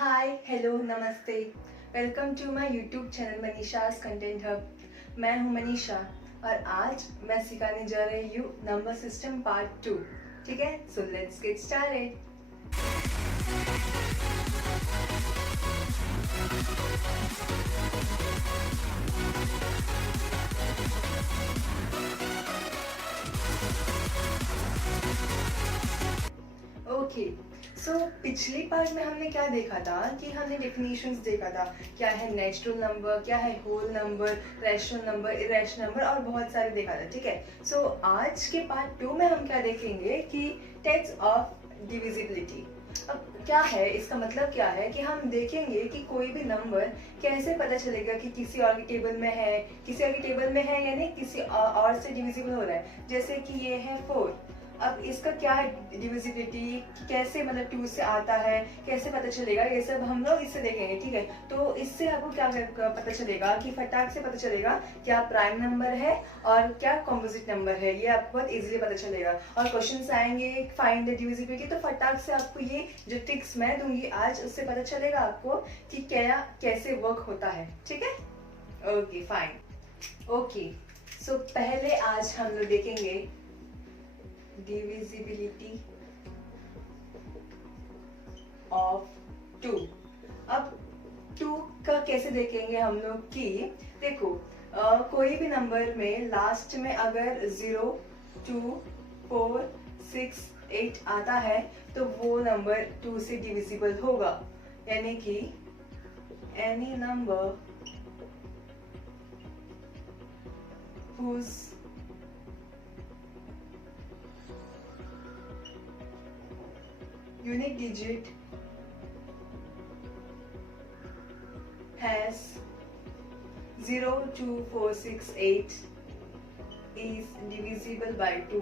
हाय hello नमस्ते। Welcome to my YouTube channel Manisha's content hub. मैं हूं मनीषा और आज मैं सिखाने जा रही हूँ नंबर सिस्टम पार्ट 2। ठीक है, so let's get started. Okay, so पिछली पार्ट में हमने क्या देखा था कि हमने डेफिनेशंस देखा था। क्या है नेचुरल नंबर, क्या है whole number, rational number, irrational number और बहुत सारे देखा था। ठीक है, सो आज के पार्ट 2 में हम क्या देखेंगे कि टाइप्स ऑफ डिविजिबिलिटी। अब क्या है इसका मतलब, क्या है कि हम देखेंगे कि कोई भी नंबर कैसे पता चलेगा कि किसी और के टेबल में है, किसी और के टेबल में है यानी किसी और से डिविजिबल हो रहा है। जैसे कि ये है 4, अब इसका क्या है डिविजिबिलिटी, कैसे मतलब 2 से आता है, कैसे पता चलेगा, ये सब हम लोग इससे देखेंगे। ठीक है, तो इससे आपको क्या पता चलेगा कि फटाक से पता चलेगा क्या प्राइम नंबर है और क्या कॉम्पोजिट नंबर है। ये आपको बहुत इजीली पता चलेगा। और क्वेश्चंस आएंगे फाइंड द डिविजिबिलिटी, तो फटाक से आपको ये जो ट्रिक्स मैं दूंगी आज, उससे पता चलेगा आपको कि क्या कैसे वर्क होता है। ठीक है, ओके फाइन। ओके, सो पहले आज हम लोग देखेंगे divisibility of 2। अब 2 का कैसे देखेंगे हम लोग कि देखो कोई भी नंबर में लास्ट में अगर 0, 2, 4, 6, 8 आता है तो वो नंबर 2 से डिविजिबल होगा। यानी कि any number whose unique digit has 0, 2, 4, 6, 8 is divisible by 2।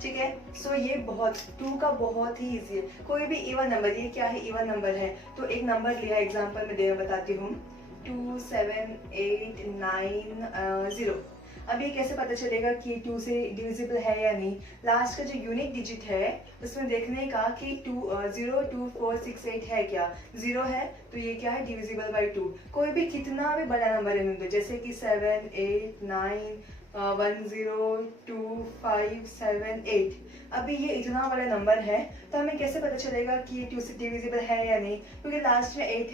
ठीक है, सो ये बहुत 2 का बहुत ही इजी है। कोई भी इवन नंबर, ये क्या है इवन नंबर है, तो एक नंबर लिया एग्जांपल में दे बताती हूँ 2, 7, 8, 9, 0। अब ये कैसे पता चलेगा कि 2 से डिविजिबल है या नहीं। लास्ट का जो यूनिक डिजिट है उसमें देखने का कि 0, 2, 4, 6, 8 है क्या। 0 है तो ये क्या है डिविजिबल बाई 2। कोई भी कितना भी बड़ा नंबर है, जैसे कि 7, 8, 9, 1, 0, 2, 5, 7, 8। अभी ये इतना बड़ा नंबर है तो हमें कैसे पता चलेगा कि ये 2 से डिविजिबल है या नहीं, क्योंकि लास्ट में 8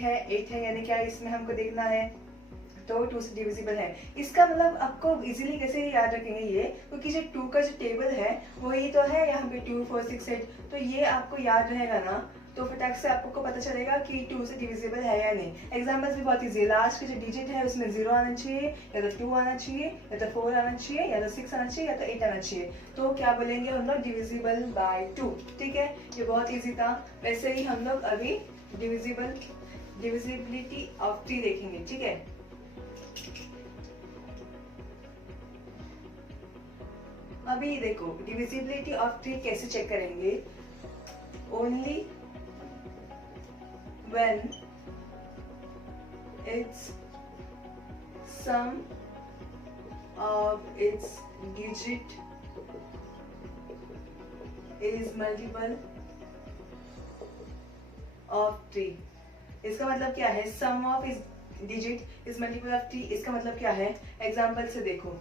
है यानी क्या इसमें हमको देखना है तो 2 से डिविजिबल है। इसका मतलब आपको इजीली कैसे याद रखेंगे ये, क्योंकि जो 2 का जो टेबल है वही तो है यहाँ पे 2, 4, 6, 8, तो ये आपको याद रहेगा ना, तो फटाक से आपको पता चलेगा कि 2 से डिविजिबल है या नहीं। एग्जाम्पल्स भी बहुत इजी है। लास्ट का जो डिजिट है उसमें 0 आना चाहिए, या तो 2 आना चाहिए, या तो 4 आना चाहिए, या तो 6 आना चाहिए, या तो 8 आना चाहिए। तो क्या बोलेंगे हम लोग डिविजिबल बाय 2। ठीक है, ये बहुत ईजी था। वैसे ही हम लोग अभी डिविजिबिलिटी ऑफ 3 देखेंगे। ठीक है, अभी देखो डिविजिबिलिटी ऑफ 3 कैसे चेक करेंगे। Only when its sum of its digit is multiple of 3। इसका मतलब क्या है, सम ऑफ इस डिजिट इज मल्टीपल ऑफ 3। इसका मतलब क्या है, एग्जाम्पल से देखो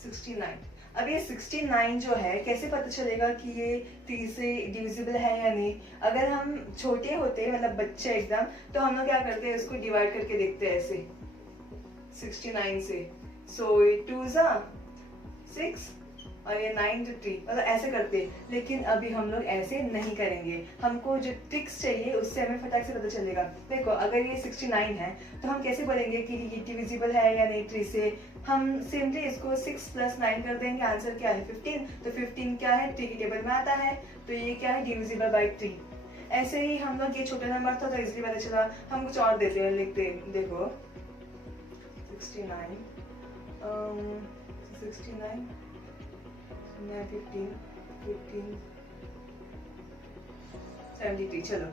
69। अब ये 69 जो है कैसे पता चलेगा कि ये 3 से डिविजिबल है या नहीं। अगर हम छोटे होते मतलब बच्चे एकदम, तो हम लोग क्या करते हैं, इसको डिवाइड करके देखते हैं ऐसे 69 से। सो ये 2 6 और ये 9 to 3, मतलब ऐसे करते हैं। लेकिन अभी हम लोग ऐसे नहीं करेंगे। हमको जो ट्रिक्स चाहिए उससे हमें फटाक से पता चलेगा। देखो अगर ये 69 है तो हम कैसे बोलेंगे कि ये डिविजिबल है या नहीं 3 से। हम सिंपली इसको 6 + 9 कर देंगे, आंसर क्या है 15। तो 15 क्या है 3 के टेबल में आता है, तो ये क्या है डिविजिबल बाई 3। ऐसे ही हम लोग, ये छोटा नंबर था तो इसलिए पता चला। हम कुछ और देते हैं, लिखते हैं देखो 69 15 73। चलो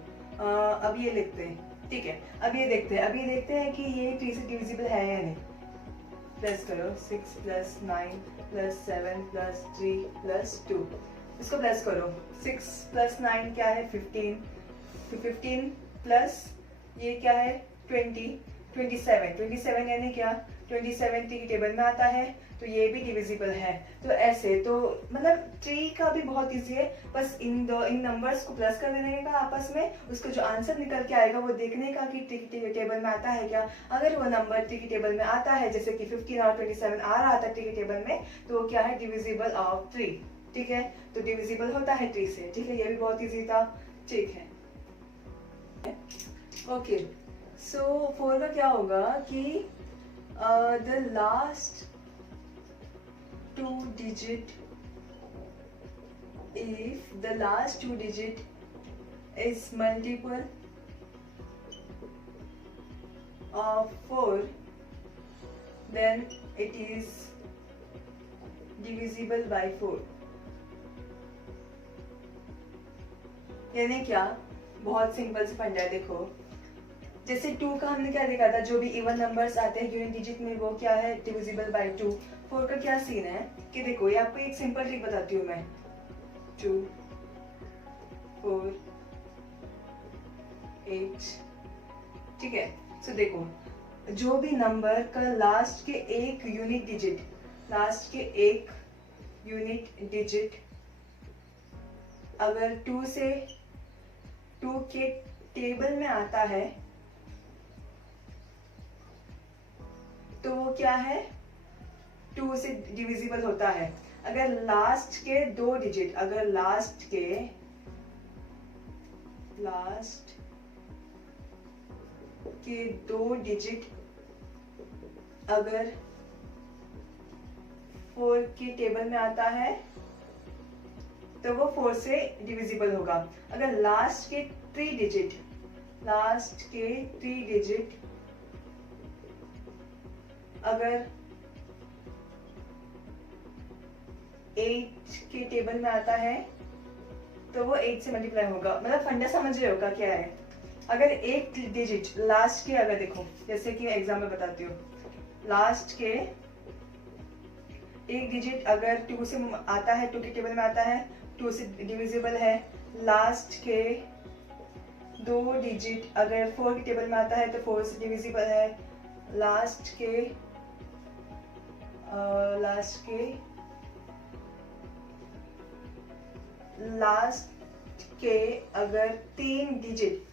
अब ये लिखते हैं ठीक है, अब ये देखते हैं कि ये 3 से डिविजिबल है या नहीं। प्लस करो 6 + 9 + 7 + 3 + 2, इसको प्लस करो। 6 + 9 क्या है 15, तो 15 प्लस ये क्या है 20, 27 यानी क्या 27 ट्री की टेबल में आता है, तो ये भी डिविजिबल है। तो ऐसे तो मतलब ट्री का भी बहुत इजी है, बस इन नंबर्स को प्लस कर देने का आपस में, उसको जो आंसर निकल के आएगा वो देखने का कि ट्री की टेबल में आता है क्या। अगर वो नंबर ट्री की टेबल में आता है, जैसे कि 15 और 27 आ रहा था ट्री की टेबल में, तो वो क्या है डिविजिबल ऑफ ट्री। ठीक है, तो डिविजिबल होता है ट्री से। ठीक है, ये भी बहुत इजी था। ठीक है, ओके, सो 4 का क्या होगा कि the last 2 digit, if the last 2 digit is multiple of 4, then it is divisible by 4। यानी क्या, बहुत सिंपल से फंडा है। देखो, जैसे 2 का हमने क्या देखा था, जो भी इवन नंबर्स आते हैं यूनिट डिजिट में वो क्या है डिविजिबल बाय 2। 4 का क्या सीन है कि देखो, ये आपको एक सिंपल ट्रिक बताती हूँ मैं। 2 4 8, ठीक है। सो देखो, जो भी नंबर का लास्ट के एक यूनिट डिजिट अगर 2 के टेबल में आता है, तो वो क्या है 2 से डिविजिबल होता है। अगर लास्ट के 2 डिजिट अगर 4 के टेबल में आता है, तो वो 4 से डिविजिबल होगा। अगर लास्ट के 3 डिजिट अगर 8 के टेबल में आता है, तो वो 8 से मल्टीप्लाई होगा। मतलब फंडा समझ रहे हो का क्या है। अगर एक डिजिट लास्ट के, अगर देखो जैसे कि एग्जाम में बताती हूँ, लास्ट के एक डिजिट अगर 2 से आता है, 2 के टेबल में आता है, 2 से डिविजिबल है। लास्ट के 2 डिजिट अगर 4 के टेबल में आता है, तो 4 से डिविजिबल है। लास्ट के अगर 3 डिजिट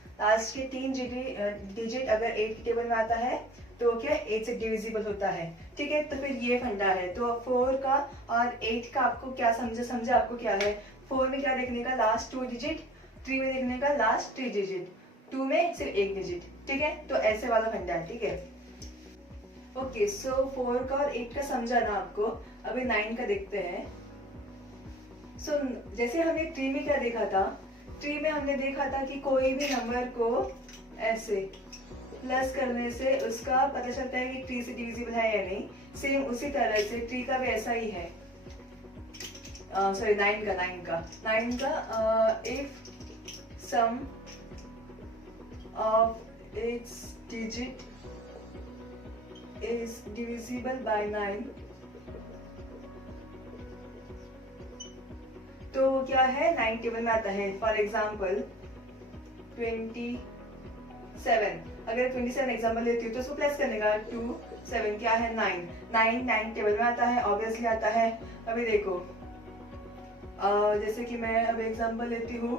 अगर 8 के टेबल में आता है, तो क्या 8 से डिविजिबल होता है। ठीक है, तो फिर ये फंडा है। तो 4 का और 8 का आपको क्या समझा आपको क्या है। 4 में क्या देखने का लास्ट 2 डिजिट, 3 में देखने का लास्ट 3 डिजिट, 2 में सिर्फ 1 डिजिट। ठीक है, तो ऐसे वाला फंडा है। ठीक है, ओके, सो 4 का और 8 का समझा ना आपको। अभी 9 का देखते हैं। सो जैसे हमने ट्री में क्या देखा था, ट्री में हमने देखा था कि कोई भी नंबर को ऐसे प्लस करने से उसका पता चलता है कि ट्री से डिविजिबल है या नहीं। सेम उसी तरह से ट्री का भी ऐसा ही है। सॉरी, 9 का if sum of its digit is divisible by 9, तो क्या है 9 टेबल में आता है। फॉर एग्जाम्पल 27, अगर 27 एग्जाम्पल लेती हूँ तो उसको प्लस करने का 2 7 क्या है 9 टेबल में आता है, ऑब्वियसली आता है। अभी देखो, जैसे कि मैं अभी एग्जाम्पल लेती हूँ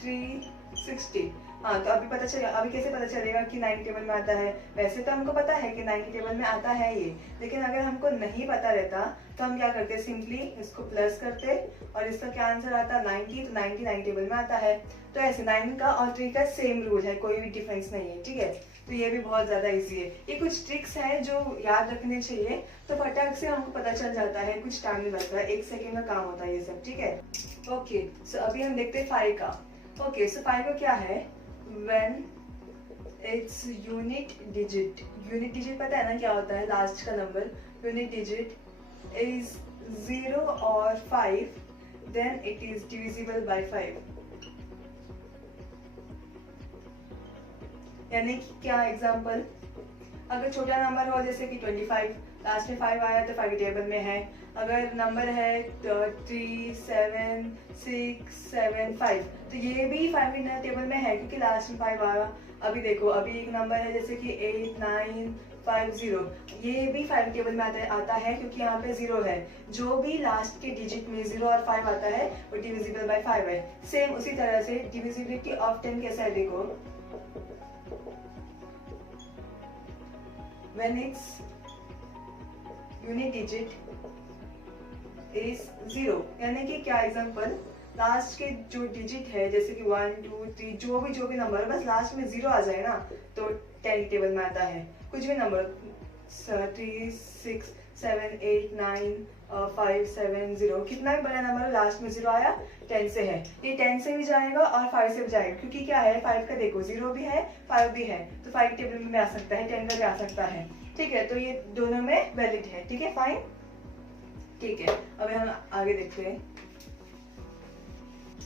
360। हाँ, तो अभी कैसे पता चलेगा कि 9 टेबल में आता है। वैसे तो हमको पता है कि 9 टेबल में आता है ये, लेकिन अगर हमको नहीं पता रहता तो हम क्या करते, सिंपली इसको प्लस करते और इसका क्या आंसर आता 90, तो 90 9 टेबल में आता है। तो ऐसे 9 का और 3 का सेम रूल है, कोई भी डिफरेंस नहीं है। ठीक है, तो ये भी बहुत ज्यादा इजी है। ये कुछ ट्रिक्स हैं जो याद रखने चाहिए, तो फटाक से हमको पता चल जाता है, कुछ टाइम नहीं लगता है, 1 सेकेंड का काम होता है ये सब। ठीक है, ओके, सो अभी हम देखते हैं 5 का। ओके, सो 5 का क्या है, when its unit digit पता है ना क्या होता है, लास्ट का number. Unit digit is 0 or 5, then it is divisible by 5। यानी कि क्या एग्जाम्पल, अगर छोटा नंबर हो जैसे कि 25, लास्ट में 5 आया तो 5 टेबल में है। अगर नंबर है 3, 7, 6, 7, 5 तो ये भी 5 टेबल में है क्योंकि लास्ट में 5 आया। अभी देखो, अभी एक नंबर है जैसे कि 8, 9, 5, 0, ये भी 5 टेबल में आता है क्योंकि यहाँ पे 0 है। जो भी लास्ट के डिजिट में 0 और 5 आता है वो डिविजिबल बाय 5 है। सेम उसी तरह से डिविजिबिलिटी ऑफ 10 कैसा है देखो, when its unit digit is 0, यानी कि क्या एग्जांपल, लास्ट के जो डिजिट है जैसे कि 1, 2, 3 जो भी नंबर बस लास्ट में 0 आ जाए ना तो 10 टेबल में आता है। कुछ भी नंबर 3, 6, 7, 8, 9, 5, 7, 0 कितना भी बड़ा नंबर लास्ट में 0 आया 10 से है, ये 10 से भी जाएगा और 5 से भी जाएगा क्योंकि क्या है 5 का देखो 0 भी है 5 भी है तो 5 टेबल में आ सकता है, 10 का भी आ सकता है। ठीक है, तो ये दोनों में वैलिड है। ठीक है, फाइन। ठीक है, अभी हम आगे देखते हैं।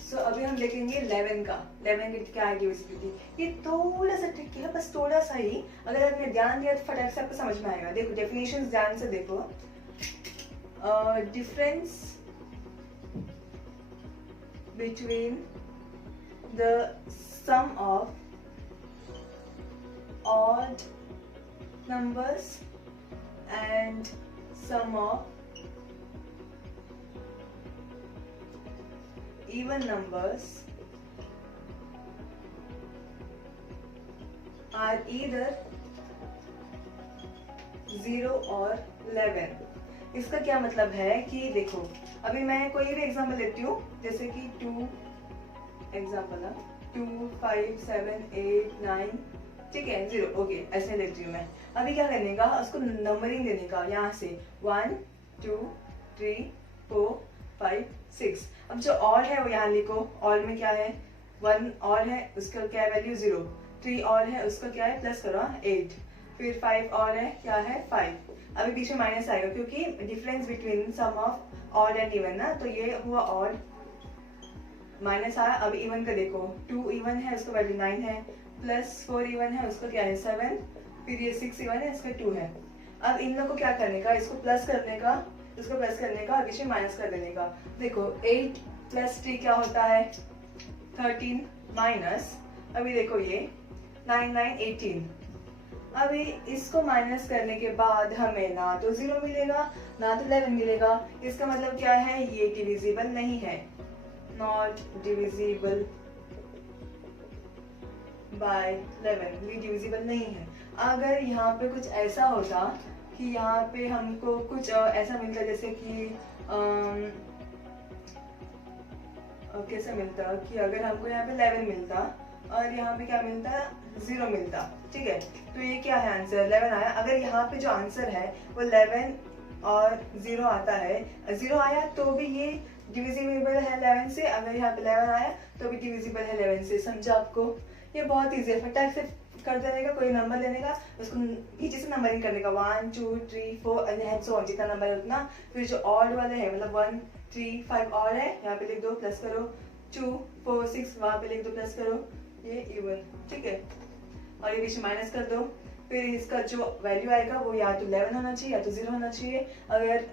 सो अभी हम देखेंगे 11 का। 11 की क्या है डिविजिबिलिटी, ये थोड़ा सा ट्रिकी है, बस थोड़ा सा ही। अगर आपने ध्यान दिया तो फटाक से आपको समझ में आएगा। देखो डेफिनेशंस ध्यान से देखो। Difference between the sum of odd numbers and sum of even numbers are either 0 और 11। इसका क्या मतलब है कि देखो, अभी मैं कोई भी एग्जांपल लेती हूँ जैसे कि 2 एग्जांपल 2, 5, 7, 8, 9 ठीक है 0, ओके ऐसे लेती हूँ मैं। अभी क्या करने का, उसको नंबरिंग देने का, यहाँ से 1, 2, 3, 4, 5, 6। अब जो ऑड है वो यहाँ लिखो। ऑड में क्या है, 1 ऑड है उसका क्या है वैल्यू 0, 3 ऑड है उसका क्या है प्लस करो 8, फिर 5 ऑड है क्या है 5। अभी बीच में माइनस आएगा क्योंकि difference between sum of odd and even ना, तो ये हुआ ऑड, माइनस आया। अब इवन का देखो, 2 इवन है उसका वैल्यू 9 है, प्लस 4 इवन है उसका क्या है 7, फिर ये 6 इवन है इसका 2 है। अब इन लोगों को क्या करने का, इसको प्लस करने का, इसको प्लस करने का, बीच में माइनस कर देने का। देखो 8 प्लस 3 क्या होता है 13 माइनस, अभी देखो ये 9, 9, 18। अभी इसको माइनस करने के बाद हमें ना तो 0 मिलेगा ना तो 11 मिलेगा। इसका मतलब क्या है, ये डिविजिबल नहीं है, नॉट डिविजिबल बाय 11, ये डिविजिबल नहीं है। अगर यहाँ पे कुछ ऐसा होता कि यहाँ पे हमको कुछ ऐसा मिलता जैसे कि कैसा मिलता कि अगर हमको यहाँ पे 11 मिलता और यहाँ पे क्या मिलता 0 मिलता, ठीक है, तो ये क्या है आंसर 11 आया। अगर यहाँ पे जो आंसर है वो 11 और 0 आता है, 0 आया तो भी ये डिविजिबल है 11 से, अगर यहाँ पे 11 आया तो भी डिविजिबल है 11 से। समझा आपको, ये बहुत ईजी है। फटाक से कर देने का, कोई नंबर लेने का, उसको नीचे से नंबरिंग करने का 1, 2, 3, 4 एंड सो ऑन, जितना नंबर है उतना। फिर जो ऑड वाले हैं मतलब 1, 3, 5 ऑड है, यहाँ पे लिख दो प्लस करो, 2, 4, 6 वहाँ पे लिख दो प्लस करो, ये इवन, ठीक है, और ये बीच में माइनस कर दो। फिर इसका जो वैल्यू आएगा वो या तो 11 होना चाहिए या तो 0 होना चाहिए। अगर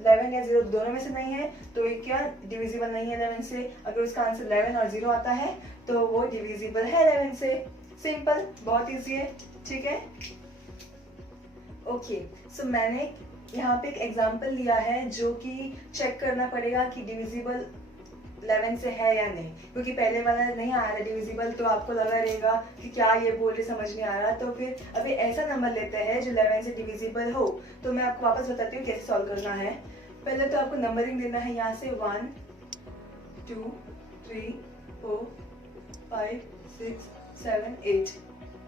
11 या 0 दोनों में से नहीं है तो ये क्या डिविजिबल नहीं है 11 से। अगर उसका आंसर 11 और 0 आता है तो वो डिविजिबल है 11 से। सिंपल, बहुत इजी है, ठीक है। ओके, सो मैंने यहाँ पे एक एग्जांपल लिया है जो कि चेक करना पड़ेगा कि डिविजिबल 11 से है या नहीं, क्योंकि पहले वाला नहीं आ रहा डिविजिबल, तो आपको लगा रहेगा कि क्या ये बोल रहे समझ नहीं आ रहा। तो फिर अभी ऐसा नंबर लेते हैं जो 11 से डिविजिबल हो। तो मैं आपको वापस बताती हूँ कैसे सॉल्व करना है। पहले तो आपको नंबरिंग देना है यहाँ से 1, 2, 3, 4, 5, 6, 7, 8,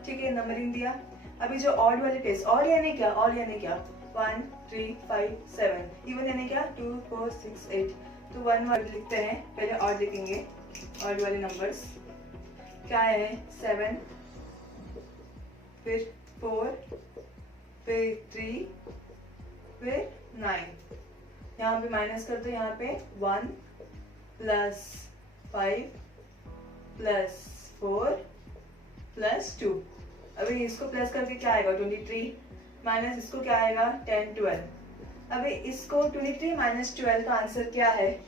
ठीक है, नंबरिंग दिया। अभी जो ऑड वाले टेस्ट, ऑड यानी क्या, ऑड यानी क्या 1, 3, 5, 7, इवन यानी क्या 2, 4, 6, 8। तो 1 वर्ड लिखते हैं, पहले ऑड लिखेंगे, ऑड वाले नंबर्स क्या है 7, फिर 4, फिर 3, फिर 9। यहाँ पे माइनस कर दो, यहाँ पे 1 प्लस 5 प्लस 4 प्लस 2, अभी इसको प्लस करके क्या आएगा 23 माइनस इसको क्या आएगा 10 12। अभी इसको 23 माइनस 12 का आंसर क्या है?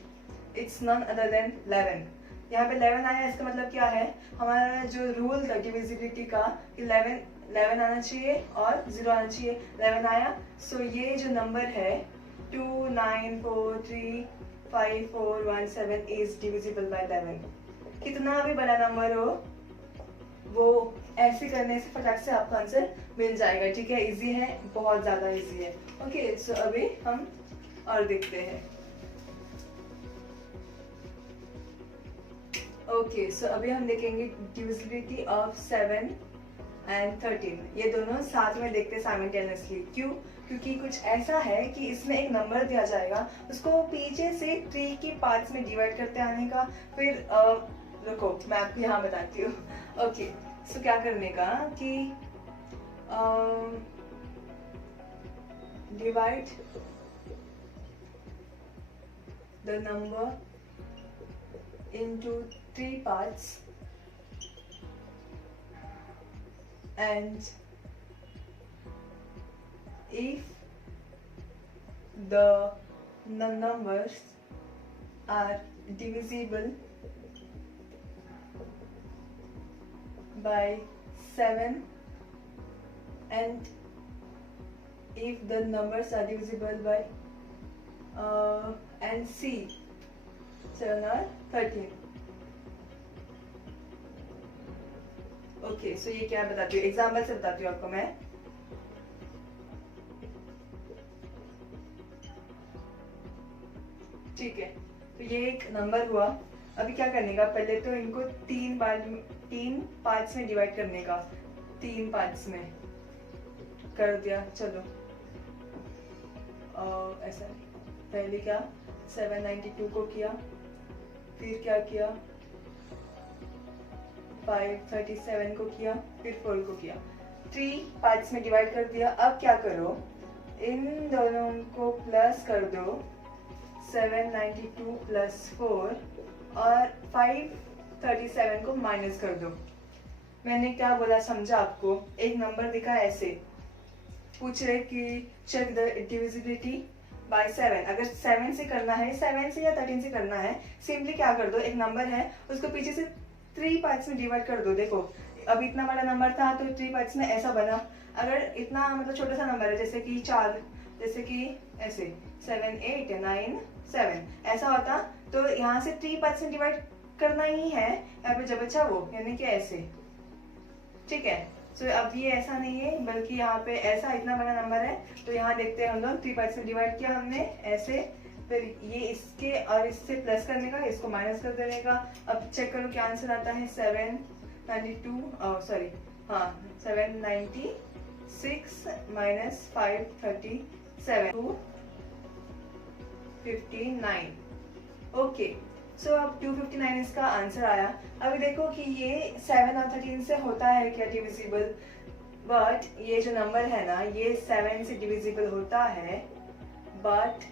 It's none other than 11। यहाँ पे 11 आया, इसका मतलब क्या है, हमारा जो रूल था डिविजिबिलिटी का कि 11 आना चाहिए और 0 आना चाहिए, 11 आया। सो ये जो नंबर है 29435417 इज डिविजिबल बाय 11। कितना भी बड़ा नंबर हो वो ऐसे करने से फटाक से आपका आंसर मिल जाएगा। ठीक है, इजी है, बहुत ज्यादा इजी है। ओके, सो अभी हम और देखते हैं। ओके, सो अभी हम देखेंगे डिविजिबिलिटी ऑफ 7 एंड 13। ये दोनों साथ में देखते हैं साइमल्टेनियसली। क्यों? क्योंकि कुछ ऐसा है कि इसमें एक नंबर दिया जाएगा, उसको पीछे से 3 के पार्ट्स में डिवाइड करते आने का। फिर रुको मैं आपको यहाँ बताती हूँ। ओके, सो क्या करने का कि divide the number into 3 parts and if the numbers are divisible by 7 and if the numbers are divisible by and C 7 और 13। ओके, सो ये क्या बताती हूँ, एग्जाम्पल से बताती हूँ आपको मैं। ठीक है, तो ये एक नंबर हुआ। अभी क्या करने का, पहले तो इनको 3 पार्ट्स में डिवाइड करने का। 3 पार्ट्स में कर दिया, चलो ऐसा। पहले क्या 792 को किया, फिर क्या किया 537 को किया, फिर 4 को किया। 3 पार्ट्स में डिवाइड कर दिया। अब क्या करो, इन दोनों को प्लस कर दो, 792 प्लस 4 और 537 को माइनस कर दो। मैंने क्या बोला समझा आपको? एक नंबर दिखा ऐसे, पूछ रहे कि चेक द डिविजिबिलिटी बाय 7। अगर 7 से करना है, 7 से या 13 से करना है, सिंपली क्या कर दो, एक नंबर है उसको पीछे से 3 पार्ट्स में डिवाइड कर दो। देखो अब इतना बड़ा नंबर था तो 3 पार्ट्स में ऐसा बना। अगर इतना मतलब छोटा सा नंबर है जैसे कि 4, जैसे कि ऐसे 7 8 9 7 ऐसा होता तो यहाँ से 3 पार्ट्स में डिवाइड करना ही है। यहाँ पे जब बचा वो यानी कि ऐसे। ठीक है, तो अब ये ऐसा नहीं है बल्कि यहाँ पे ऐसा इतना बड़ा नंबर है तो यहाँ देखते हैं हम लोग 3 पार्ट्स में डिवाइड किया हमने ऐसे, फिर ये इसके और इससे प्लस करने का, इसको माइनस कर देने का। अब चेक करो क्या आंसर आता है। 796 माइनस 537 259। ओके, सो अब 259 इसका आंसर आया। अभी देखो कि ये 7 और 13 से होता है क्या डिविजिबल, बट ये जो नंबर है ना ये 7 से डिविजिबल होता है बट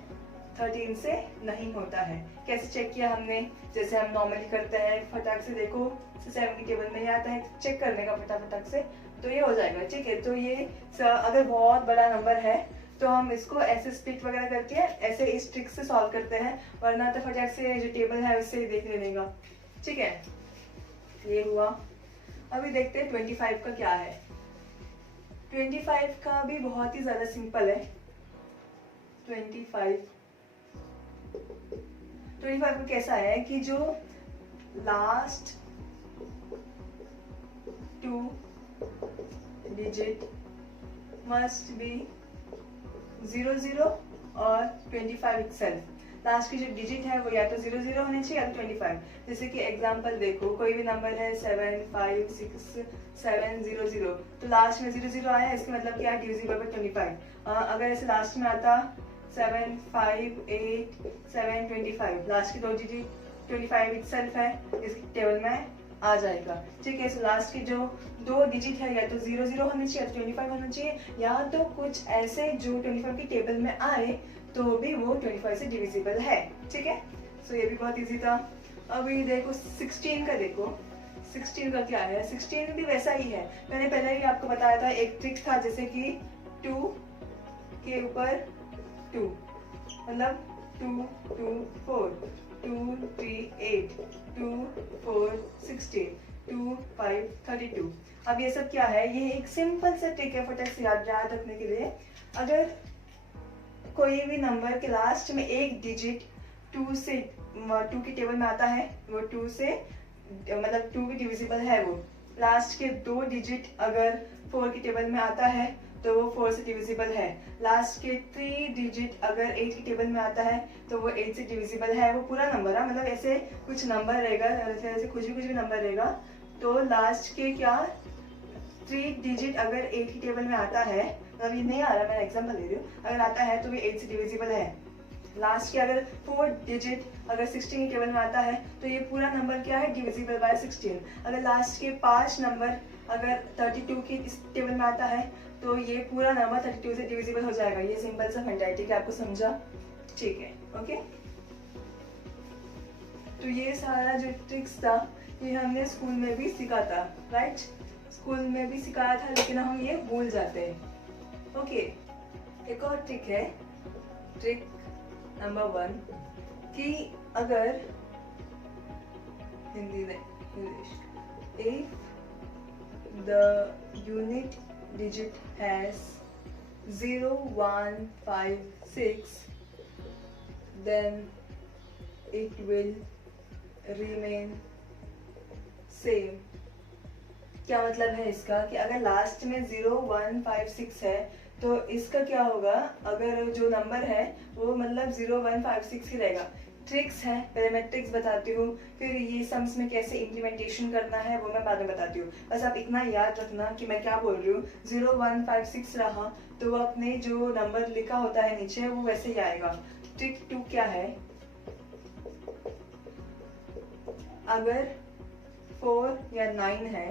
13 से नहीं होता है। कैसे चेक किया हमने, जैसे हम नॉर्मली करते हैं, फटाक से देखो 7 की टेबल में आता है, चेक करने का फटाफट से तो ये हो जाएगा। ठीक है, तो ये अगर बहुत बड़ा नंबर है तो हम इसको ऐसे स्प्लिट वगैरह करके ऐसे इस ट्रिक से सॉल्व करते हैं, वरना तो फटाक से जो टेबल है उससे देख लेगा। ठीक है, ये हुआ। अभी देखते हैं 25 का क्या है। 25 का भी बहुत ही ज्यादा सिंपल है। 25 का कैसा है कि जो लास्ट 2 डिजिट मस्ट बी 00 और 25 itself। लास्ट की जो डिजिट है वो या तो 00 होने चाहिए या तो 25। जैसे कि एग्जांपल देखो, कोई भी नंबर है 75670 तो लास्ट में 00 आया, इसका मतलब क्या है डिविजिबल बाय 25। अगर ऐसे लास्ट में आता 758725, लास्ट की 2 डिजिट 25 itself है, इस टेबल में आ जाएगा। ठीक है, सो लास्ट की जो 2 डिजिट है या तो 00 होनी चाहिए या तो 25 होना चाहिए, या तो कुछ ऐसे जो 25 की टेबल में आए तो भी वो 25 से डिविजिबल है। ठीक है, सो ये भी बहुत इजी था। अभी देखो 16 का देखो, 16 का क्या है, 16 भी वैसा ही है। मैंने पहले ही आपको बताया था, एक ट्रिक था जैसे कि 2 के ऊपर 2, मतलब 2 2 4, 2 3 8, 2 4 16, 2 5 32। अब ये सब क्या है, ये एक सिंपल सा ट्रिक है फटाक से याद रखने के लिए। अगर कोई भी नंबर के लास्ट में एक डिजिट 2 से 2 की टेबल में आता है, वो 2 से मतलब 2 भी डिविजिबल है, वो लास्ट के 2 डिजिट अगर 4 की टेबल में आता है तो वो 4 से डिविजिबल है। लास्ट के 3 डिजिट अगर 8 की टेबल में आता है तो वो 8 से डिविजिबल है। वो पूरा नंबर है, मतलब ऐसे कुछ नंबर रहेगा, ऐसे कुछ भी नंबर रहेगा, तो लास्ट के क्या 3 डिजिट अगर 8 की टेबल में आता है, मतलब ये नहीं आ रहा, मैं एग्जांपल दे रही हूँ, अगर आता है तो वो 8 से डिविजिबल है। लास्ट के अगर 4 डिजिट अगर 16 की टेबल में आता है तो ये पूरा नंबर क्या है, डिविजिबल बाय 16। अगर लास्ट के 5 नंबर अगर 32 की इस टेबल में आता है तो ये पूरा नंबर 32 से डिविजिबल हो जाएगा। ये सिंपल सा फंडा है, ठीक है, आपको समझा, ठीक है, ओके। तो ये सारा जो ट्रिक्स था ये हमने स्कूल में भी सीखा था, राइट, स्कूल में भी सिखाया था, लेकिन हम ये भूल जाते हैं, ओके। एक और ट्रिक है, ट्रिक नंबर 1, कि अगर हिंदी में English, if the unit digit has 0 1 5 6 then it will remain same। क्या मतलब है इसका, कि अगर लास्ट में 0 1 5 6 है तो इसका क्या होगा, अगर जो नंबर है वो मतलब 0 1 5 6 ही रहेगा। ट्रिक्स है, पहले मैं ट्रिक्स बताती हूँ, फिर ये सम्स में कैसे इम्प्लीमेंटेशन करना है वो मैं बाद में बताती हूँ। बस आप इतना याद रखना कि मैं क्या बोल रही हूँ। 0 1 5 6 रहा तो वो अपने जो नंबर लिखा होता है नीचे वो वैसे ही आएगा। ट्रिक 2 क्या है, अगर 4 या 9 है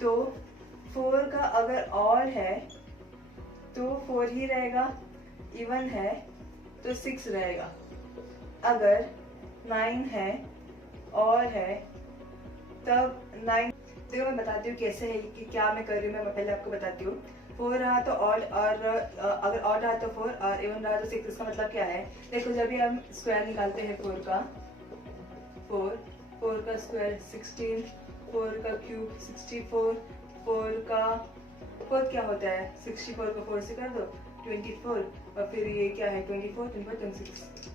तो 4 का अगर ऑड है तो 4 ही रहेगा, इवन है तो 6 रहेगा। अगर 9 है और है तब 9, देखो मैं बताती हूँ कैसे है कि क्या मैं कर रही हूँ, मैं पहले आपको बताती हूँ। 4 रहा तो ऑड, और अगर ऑड रहा तो 4 और इवन रहा तो 6। इसका मतलब क्या है, देखो जब भी हम स्क्वायर निकालते हैं 4 का, 4 का स्क्वायर 16, 4 का क्यूब 64, 4 का 4 क्या होता है, 64 को 4 से कर दो 24, और फिर ये क्या है 24 24 26,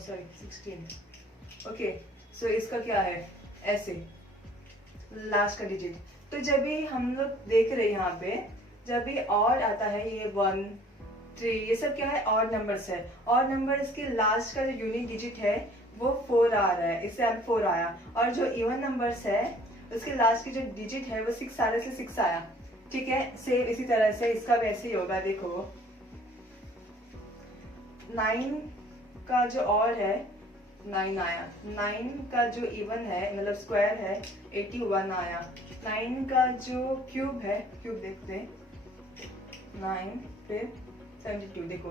सॉरी 16, ओके। सो इसका क्या है, ऐसे लास्ट का डिजिट। तो जब भी हम लोग देख रहे हैं यहाँ पे, जब भी ऑड आता है, ये 1 3 ये सब क्या है, ऑड नंबर्स है। ऑड नंबर्स के लास्ट का जो यूनिक डिजिट है वो 4 आ रहा है, इससे अब 4 आया। और जो इवन नंबर्स है उसके लास्ट की जो डिजिट है वो 6 आ रहा है, इसलिए 6 आया, ठीक है। सेम इसी तरह से इसका वैसे ही होगा। देखो 9 का जो ऑड है 9 आया, 9 का जो इवन है मतलब स्क्वायर है 81 आया, 9 का जो क्यूब है, क्यूब देखते हैं 9 फिर 72, देखो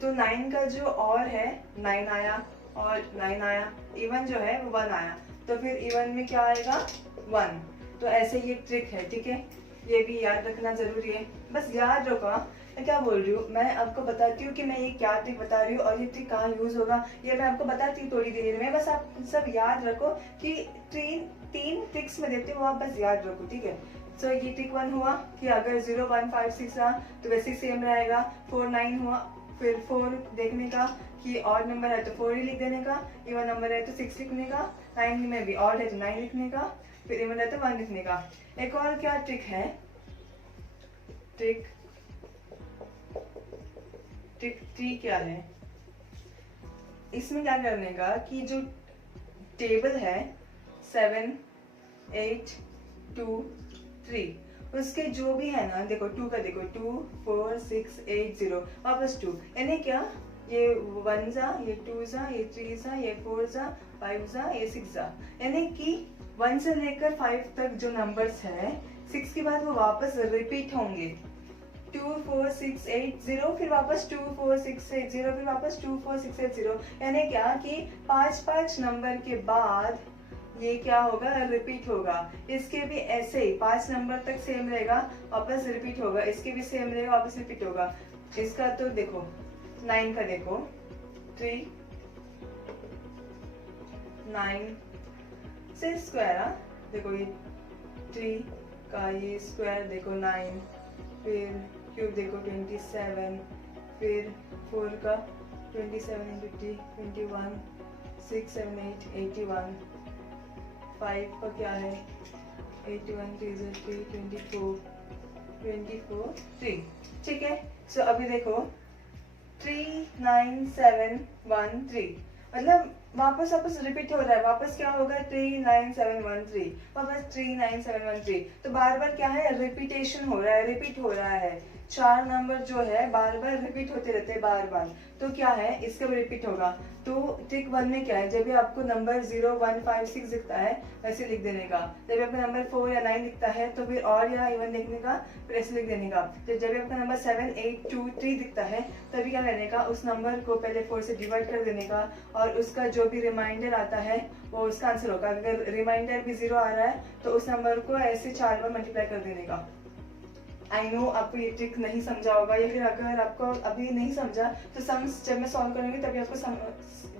तो 9 का जो और है 9 आया और 9 आया, इवन जो है वो 1 आया, तो फिर इवन में क्या आएगा 1। तो ऐसे ये ट्रिक है, ठीक है, ये भी याद रखना जरूरी है। बस याद रखो, मैं क्या बोल रही हूँ, मैं आपको बताती हूँ कि मैं ये क्या ट्रिक बता रही हूँ और ये ट्रिक कहाँ यूज होगा, ये मैं आपको बताती हूँ थोड़ी देर में। बस आप सब याद रखो कि तीन ट्रिक्स में देती हूँ, आप बस याद रखो, ठीक है। सो ये ट्रिक 1 हुआ कि अगर 0 1 5 6 रहा तो वैसे ही सेम रहेगा। 4 9 हुआ, फिर 4 देखने का कि ऑड नंबर है तो 4 ही लिख देने का, इवन नंबर है तो 6 लिखने का, 9 में भी ऑड है तो 9 लिखने का, फिर इवन है तो 1 लिखने का। एक और क्या ट्रिक है, ट्रिक 3 क्या है, इसमें क्या करने का कि जो टेबल है 7 8 2 3 उसके जो भी है ना, देखो 2 का देखो 2 4 6 8 0 वापस 2, यानी क्या, ये 1 जा, ये 2 जा, ये 3 जा, ये 4 जा, 5 जा, ये 6 जा, यानी कि 1 से लेकर 5 तक जो नंबर्स है 6 के बाद वो वापस रिपीट होंगे, 24680, फिर वापस 24680, फिर वापस 24680। यानी क्या कि 5 नंबर के बाद ये क्या होगा, रिपीट होगा। इसके भी ऐसे ही 5 नंबर तक सेम रहेगा, वापस रिपीट होगा। इसके भी सेम रहेगा, वापस रिपीट होगा। इसका तो देखो 9 का देखो 3 9 से स्क्वायर, देखो ये 3 का ये स्क्वायर देखो 9, फिर क्यूब देखो 27, फिर 4 का 27 इंटू 3 21, 6 7 8 81, 5 का क्या है 81 3 24 24 3। ठीक है, सो अभी देखो 39713, मतलब वापस वापस रिपीट हो रहा है। वापस क्या होगा 39713, वापस 39713। तो बार बार क्या है, रिपीटेशन हो रहा है, रिपीट हो रहा है। 4 नंबर जो है बार बार रिपीट होते रहते हैं बार बार। तो क्या है, इसका भी रिपीट होगा। तो ट्रिक 1 में क्या है, जब भी आपको नंबर 0 1 5 6 दिखता है वैसे लिख देने का। जब भी आपका नंबर 4 या 9 दिखता है तो फिर और या इवन लिखने का, फिर ऐसे लिख देने का। तो जब भी आपका नंबर 7 8 2 3 दिखता है तभी क्या करने का, उस नंबर को पहले 4 से डिवाइड कर देने का, और उसका जो भी रिमाइंडर आता है वो उसका आंसर होगा। अगर रिमाइंडर भी 0 आ रहा है तो उस नंबर को ऐसे 4 बार मल्टीप्लाई कर देने का। आई नो आपको ये ट्रिक नहीं समझा होगा, या फिर अगर आपको अभी नहीं समझा तो सम्स जब मैं सॉल्व करूंगी तभी आपको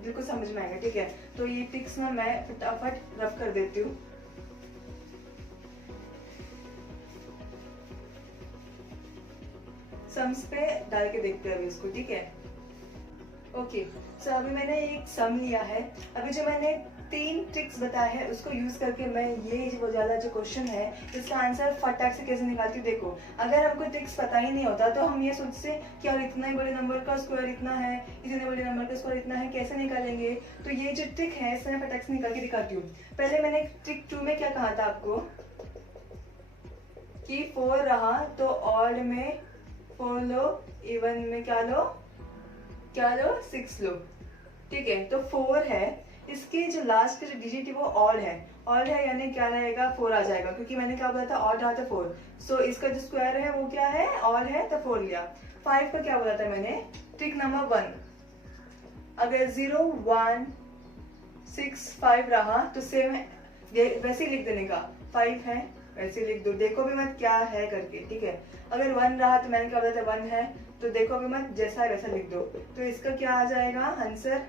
बिल्कुल समझ में आएगा। ठीक है, तो ये ट्रिक्स ना मैं फटाफट रफ कर देती हूँ। सम्स पे डाल के देखते हैं अभी इसको। ठीक है, ओके। सो अभी मैंने एक सम लिया है। अभी जो मैंने 3 ट्रिक्स बताए हैं उसको यूज करके मैं ये वो वाला जो क्वेश्चन है इसका आंसर फटाक से कैसे निकालती हूँ। देखो, अगर हमको ट्रिक्स पता ही नहीं होता तो हम ये सोचते कि यार इतना ही बड़े नंबर का स्क्वायर इतना है, इतने बड़े नंबर का स्क्वायर इतना है, कैसे निकालेंगे। तो ये जो ट्रिक है इससे मैं फटाक से निकाल के दिखाती हूँ। पहले मैंने ट्रिक 2 में क्या कहा था आपको कि 4 रहा तो ऑड में 4 लो, इवन में क्या लो 6 लो। ठीक है, तो 4 है, इसके जो लास्ट जो डिजिट है वो ऑड है। ऑड है यानी क्या रहेगा, 4 आ जाएगा, क्योंकि मैंने क्या बोला था ऑड रहा था 4। सो इसका जो स्क्वायर है वो क्या है, ऑड है, तो 4 लिया। 5 का क्या बोला था मैंने, ट्रिक नंबर 1, अगर 0 1 6 5 रहा तो सेम वैसे ही लिख देने का। 5 है वैसे लिख दो, देखो भी मत क्या है करके। ठीक है, अगर 1 रहा तो मैंने क्या बोला था 1 है, तो देखो भी मत, जैसा है वैसा लिख दो। तो इसका क्या आ जाएगा आंसर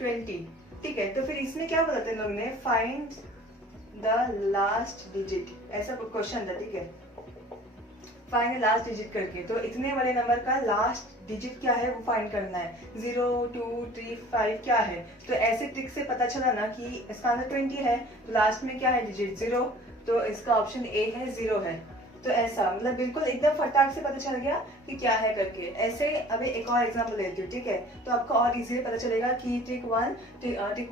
20। ठीक है, तो फिर इसमें क्या बोला था लोग ने, फाइंड द लास्ट डिजिट, ऐसा क्वेश्चन था। ठीक है, फाइंड द लास्ट डिजिट करके, तो इतने वाले नंबर का लास्ट डिजिट क्या है वो फाइंड करना है। 0 2 3 5 क्या है, तो ऐसे ट्रिक से पता चला ना कि इसका आंसर 20 है, तो लास्ट में क्या है डिजिट 0, तो इसका ऑप्शन ए है 0 है। तो ऐसा मतलब बिल्कुल एकदम फटाक से पता चल गया कि क्या है करके। ऐसे अभी एक और एग्जांपल लेती हूँ। ठीक है, तो आपको और इजीली पता चलेगा कि ट्रिक 1 ट्रिक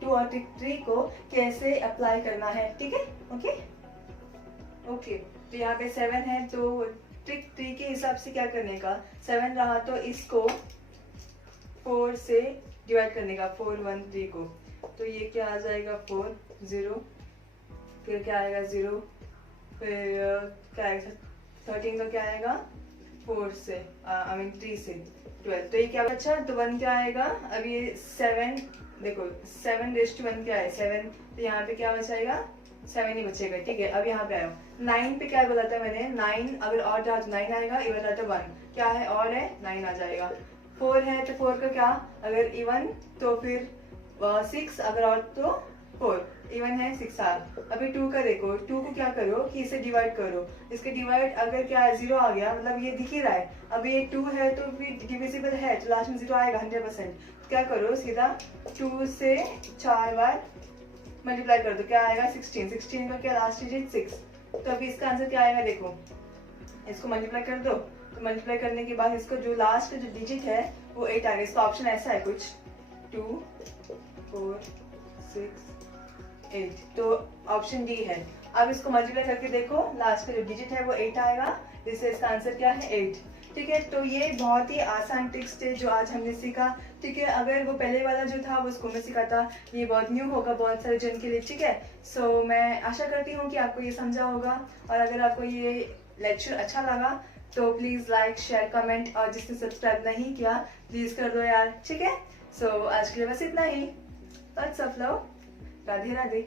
2 और ट्रिक 3 को कैसे अप्लाई करना है। ठीक है, ओके। तो यहाँ पे 7 है, तो ट्रिक 3 के हिसाब से क्या करने का, 7 रहा तो इसको 4 से डिवाइड करने का, 4 1 3 को। तो ये क्या आ जाएगा 4 0, फिर क्या आएगा 0, फिर क्या आएगा 13 का क्या आएगा 4 से आई मीन 3 से 12। तो ये क्या बचा, तो 1 क्या आएगा, अब ये 7 देखो 7 रेज़ टू 1 क्या है 7, तो यहाँ पे क्या बचाएगा 7 ही बचेगा। ठीक है, अब यहाँ पे आया 9 पे क्या बोला था मैंने, 9 अगर ऑड रहा तो 9 आएगा, इवन रहा तो 1 क्या है ऑड है 9 आ जाएगा। 4 है तो 4 का क्या, अगर इवन तो फिर 6, अगर ऑड तो 4, इवन है 6 आ। अभी 2 का देखो, 2 को क्या करो कि इसे डिवाइड करो, इसके डिवाइड अगर क्या है 0 आ गया, मतलब ये दिख ही रहा है। अब ये 2 है तो फिर डिविजिबल है तो लास्ट में 0 आएगा 100%। क्या करो सीधा 2 से 4 बार मल्टीप्लाई कर दो, क्या आएगा 16। 16 का क्या लास्ट डिजिट 6, तो अभी इसका आंसर क्या आएगा देखो, इसको मल्टीप्लाई कर दो, तो मल्टीप्लाई करने के बाद इसको जो लास्ट जो डिजिट है वो 8 आ गया। इसका ऑप्शन ऐसा है कुछ 2 4 6 8, तो ऑप्शन डी है। अब इसको मल्टीप्लाई करके देखो, लास्ट का जो डिजिट है वो 8 आएगा, जिससे इसका आंसर क्या है 8। ठीक है। तो ये बहुत ही आसान ट्रिक्स थे जो आज हमने सीखा, ठीक है। अगर वो पहले वाला जो था वो उसको मैं सिखाता, ये बहुत न्यू होगा बहुत सारे जन के लिए, ठीक है। सो मैं आशा करती हूँ कि आपको ये समझा होगा, और अगर आपको ये लेक्चर अच्छा लगा तो प्लीज़ लाइक शेयर कमेंट, और जिसने सब्सक्राइब नहीं किया प्लीज़ कर दो यार, ठीक है। सो आज के लिए बस इतना ही। Lots of love, Radhe Radhe.